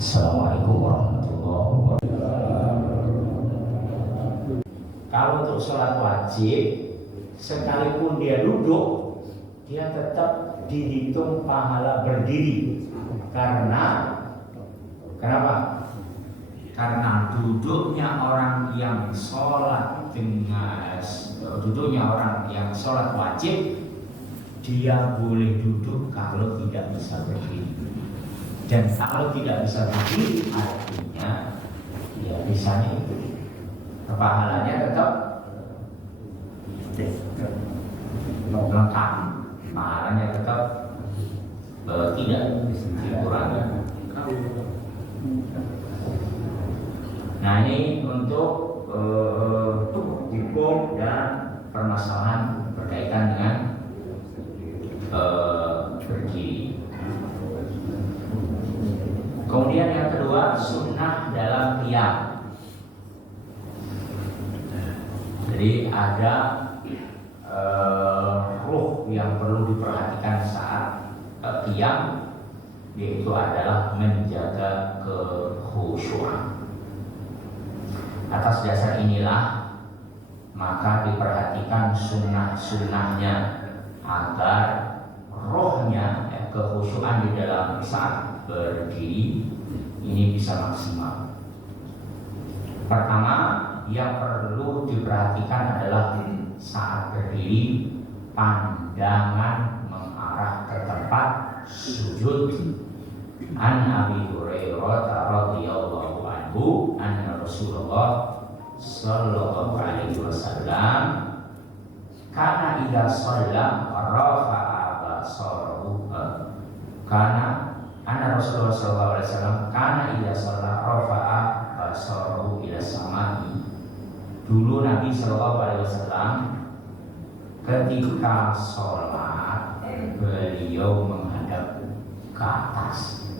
Assalamualaikum warahmatullahi wabarakatuh. Kalau untuk sholat wajib, sekalipun dia duduk, dia tetap dihitung pahala berdiri. Kenapa? Karena duduknya orang yang sholat wajib, dia boleh duduk kalau tidak bisa berdiri. Dan kalau tidak bisa berdiri, artinya ya misalnya itu pahalanya tetap lengkap, pahalanya tetap tidak dikurangi. Nah, ini untuk hukum dan permasalahan berkaitan dengan berdiri. Kemudian yang kedua, sunnah dalam qiyam. Jadi ada ruh yang perlu diperhatikan saat qiyam, yaitu adalah menjaga kekhusyuan. Atas dasar inilah maka diperhatikan sunnah-sunnahnya agar rohnya, kekhusyuan di dalam saat berdiri ini bisa maksimal. Pertama, yang perlu diperhatikan adalah saat berdiri pandangan mengarah ke tempat sujud. An Abi Hurairah radhiyallahu anhu anna Rasulullah sallallahu alaihi wasallam kana idza shalla rafa'a basarahu Anna Rasulullah sallallahu alaihi wasallam kana idza shalla rafa'a basarahu ila samai. Dulu Nabi sallallahu alaihi wasallam ketika sholat beliau menghadap ke atas.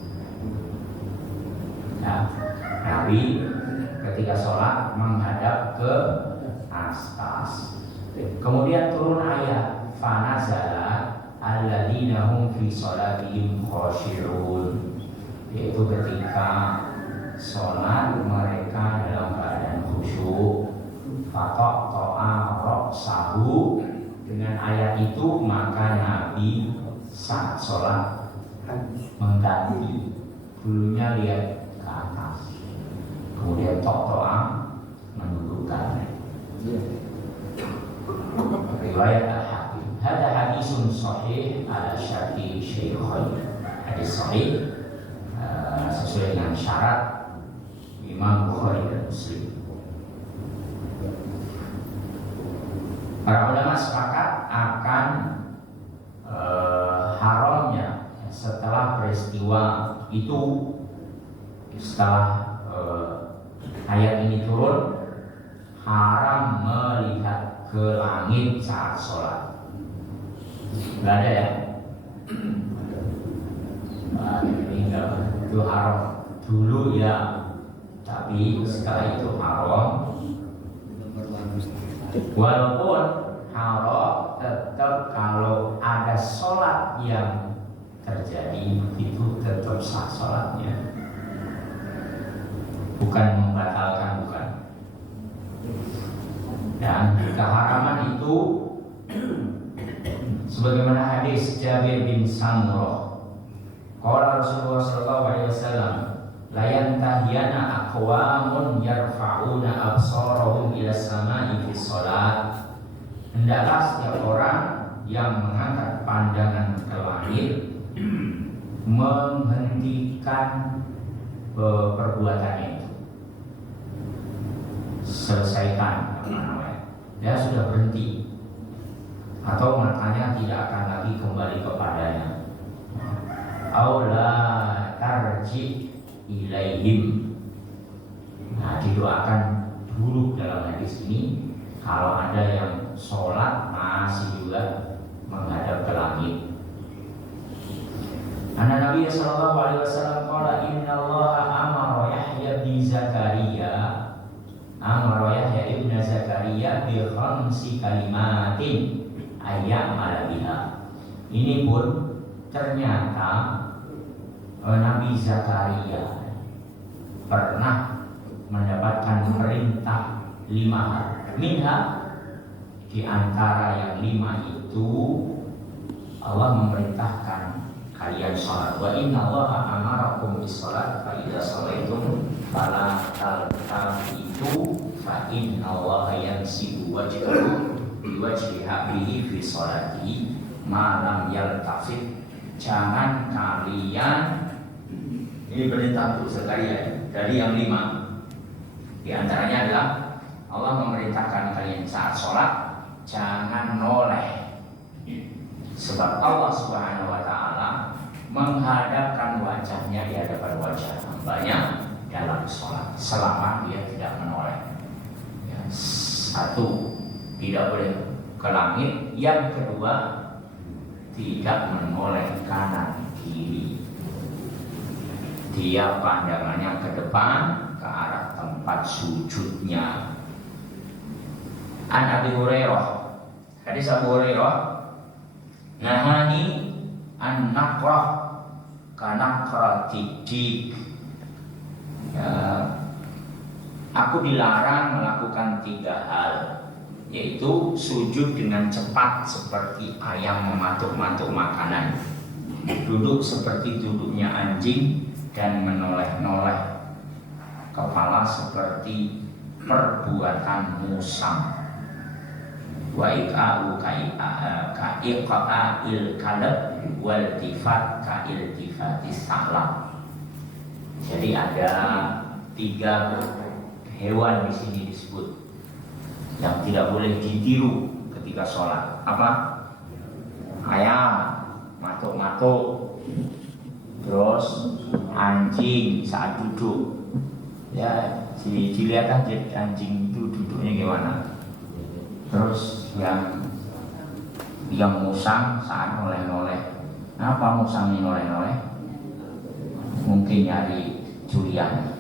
Ya, Nabi ketika sholat menghadap ke atas. Kemudian turun ayat fanazala alladzina hum fi sholatihim khashi'un, yaitu ketika sholat mereka dalam keadaan khusyuk. Faqa'a ra'sahu, dengan ayat itu maka Nabi saat sholat mengganti bulunya lihat ke atas, kemudian to'a mendudukkan. Riwayat Al-Hakim. Hada hadisun sahih ala syarti syaikhain. Hadis sahih sesuai dengan syarat Imam Bukhari dan Muslim. Para ulama sepakat akan haramnya setelah peristiwa itu, setelah ayat ini turun, haram melihat ke langit saat sholat. Nggak ada ya? Ini itu haram dulu ya, tapi setelah itu haram. Walaupun haram, tetap kalau ada sholat yang terjadi itu tetap sah sholatnya, bukan membatalkan, bukan. Dan keharaman itu sebagaimana hadis Jabir bin Samurah, qala Rasulullah sallallahu alaihi wasallam, la yantahiyana aqwamun yarfa'una absarahum ila samai fi shalat. Hendaklah setiap orang yang mengangkat pandangan ke langit menghentikan perbuatannya itu, selesaikan, dia sudah berhenti, atau matanya tidak akan lagi kembali kepadanya. Aula tarji ilaihim. Nah, didoakan dulu dalam hadis ini kalau ada yang sholat masih juga menghadap ke langit. Anna Nabi sallallahu alaihi wasallam qala inna Allah amara Yahya bin Zakaria ibn Zakaria bi khamsi kalimatin ayya'mala biha. Ini pun ternyata Nabi Zakaria pernah mendapatkan perintah 5 hal. Minha, di antara yang 5 itu Allah memerintahkan kalian sholat. Wa inna Allaha amarakum bis-sholat fa idza shalaitum fala taltafitu fa inna Allaha yansibu wajhahu bi wajhi habihi fi sholatihi ma lam yaltafit. Jangan kalian, ini perintah untuk sekalian dari yang 5. Di antaranya adalah Allah memerintahkan kalian saat sholat jangan noleh. Sebab Allah Subhanahu wa Ta'ala menghadapkan wajahnya di hadapan wajah hambanya dalam sholat selama dia tidak menoleh. Ya, 1, tidak boleh ke langit. Yang kedua, tidak menoleh kanan kiri. Dia pandangannya ke depan, ke arah tempat sujudnya. An Abi Hurairah, hadis Abu Hurairah, nahani an naqrah kana qratid. Ya, aku dilarang melakukan 3 hal, yaitu sujud dengan cepat seperti ayam mematuk-matuk makanan, duduk seperti duduknya anjing, dan menoleh-noleh kepala seperti perbuatan musang. Wa iqa'u ka'iqa'il kalab wal tifat ka'iltifatis sa'lam. Jadi ada 3 hewan di sini disebut yang tidak boleh ditiru ketika sholat. Apa? Ayam matuk-matuk, terus anjing saat duduk. Ya, dilihat aja anjing itu duduknya gimana. Terus yang musang saat noleh-noleh. Kenapa musang ini noleh-noleh? Mungkin nyari curian.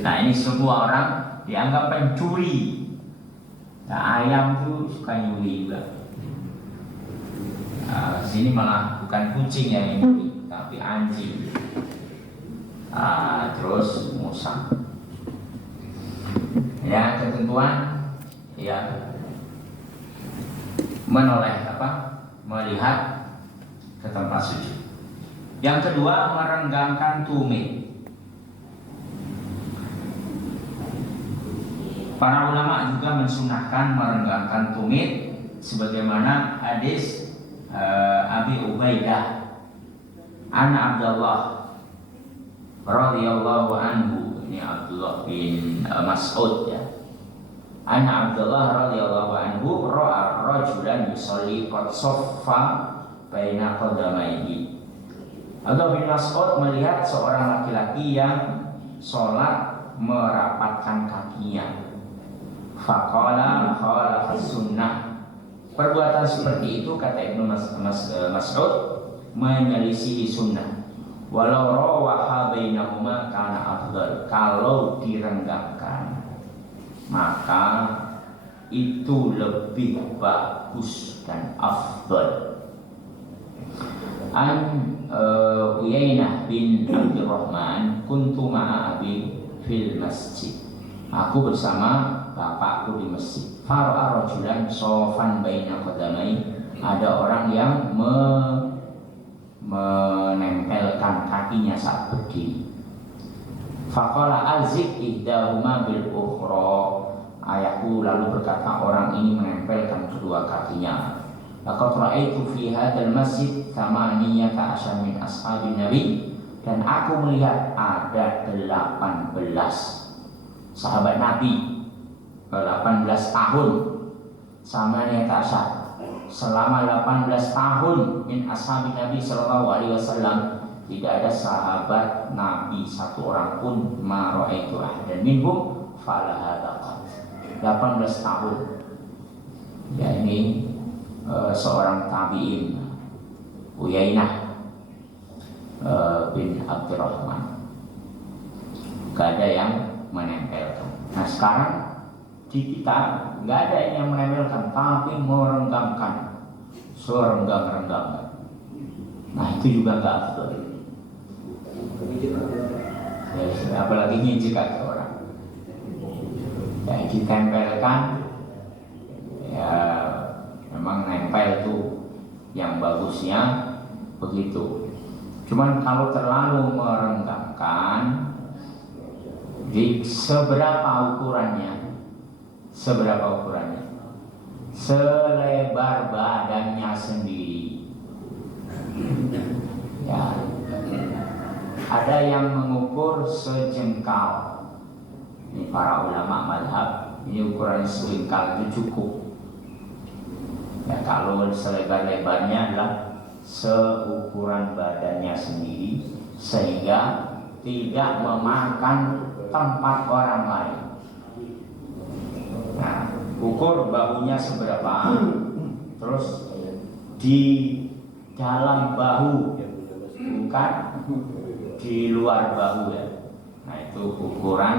Nah, ini semua orang dianggap pencuri. Nah, ayam itu suka nyuri juga. Nah, sini malah bukan kucing yang nyuri, tapi anjing. Terus musang. Ya, ketentuan ya menoleh melihat ke tempat sujud. Yang kedua, merenggangkan tumit. Para ulama juga mensunahkan merenggangkan tumit sebagaimana hadis Abi Ubaidah an Abdullah radhiyallahu anhu. Ini Abdullah bin Mas'ud ya. Anna Abdullah radhiyallahu anhu ra'a rajulan yusalli qad saffa baina qadamaihi. Abdullah bin Mas'ud melihat seorang laki-laki yang sholat merapatkan kakinya. Faqala khalafa sunnah. Perbuatan seperti itu, kata Ibnu Mas'ud, menyelisihi sunnah. Walau rawaha bainahuma kana afdal. Kalau direnggangkan maka itu lebih bagus dan afdal. An Uyainah bin Abdurrahman, kuntu ma'a abi fil masjid. Aku bersama bapakku di masjid. Fara'a rajulan sofan baina qadamai. Ada orang yang menempelkan kakinya saat berdiri. Faqala alzik ihdahuma bil ukhra. Ayahku lalu berkata, orang ini menempelkan kedua kakinya. Laqad ra'aitu fi hadzal masjid thamaniyata asyar min ashabin nabi. Dan aku melihat ada 18 sahabat Nabi, 18 tahun, samaniyata asyar, selama 18 tahun min ashabi Nabi sallallahu alaihi wasallam tidak ada sahabat Nabi satu orang pun ma ra'aitu ahadan minhum fala hadaqat. 18 tahun. Ya, ini seorang tabi'in, Uyainah bin Abdurrahman. Gak ada yang menempelkan. Nah, sekarang di kita nggak ada yang menempelkan, tapi merenggangkan, serenggang-renggang. Nah, itu juga nggak afdal. apalagi ngijik kaki orang. Ya ditempelkan, ya memang nempel itu yang bagusnya begitu. Cuman kalau terlalu merenggangkan, di seberapa ukurannya? Seberapa ukurannya? Selebar badannya sendiri. Ya, ada yang mengukur sejengkal. Ini para ulama mazhab, ini ukuran sejengkal itu cukup. Ya, kalau selebar-lebarnya adalah seukuran badannya sendiri, sehingga tidak memakan tempat orang lain. Nah, ukur bahunya seberapa, terus di dalam bahu, bukan di luar bahu ya. Nah, itu ukuran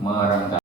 merenggangkan.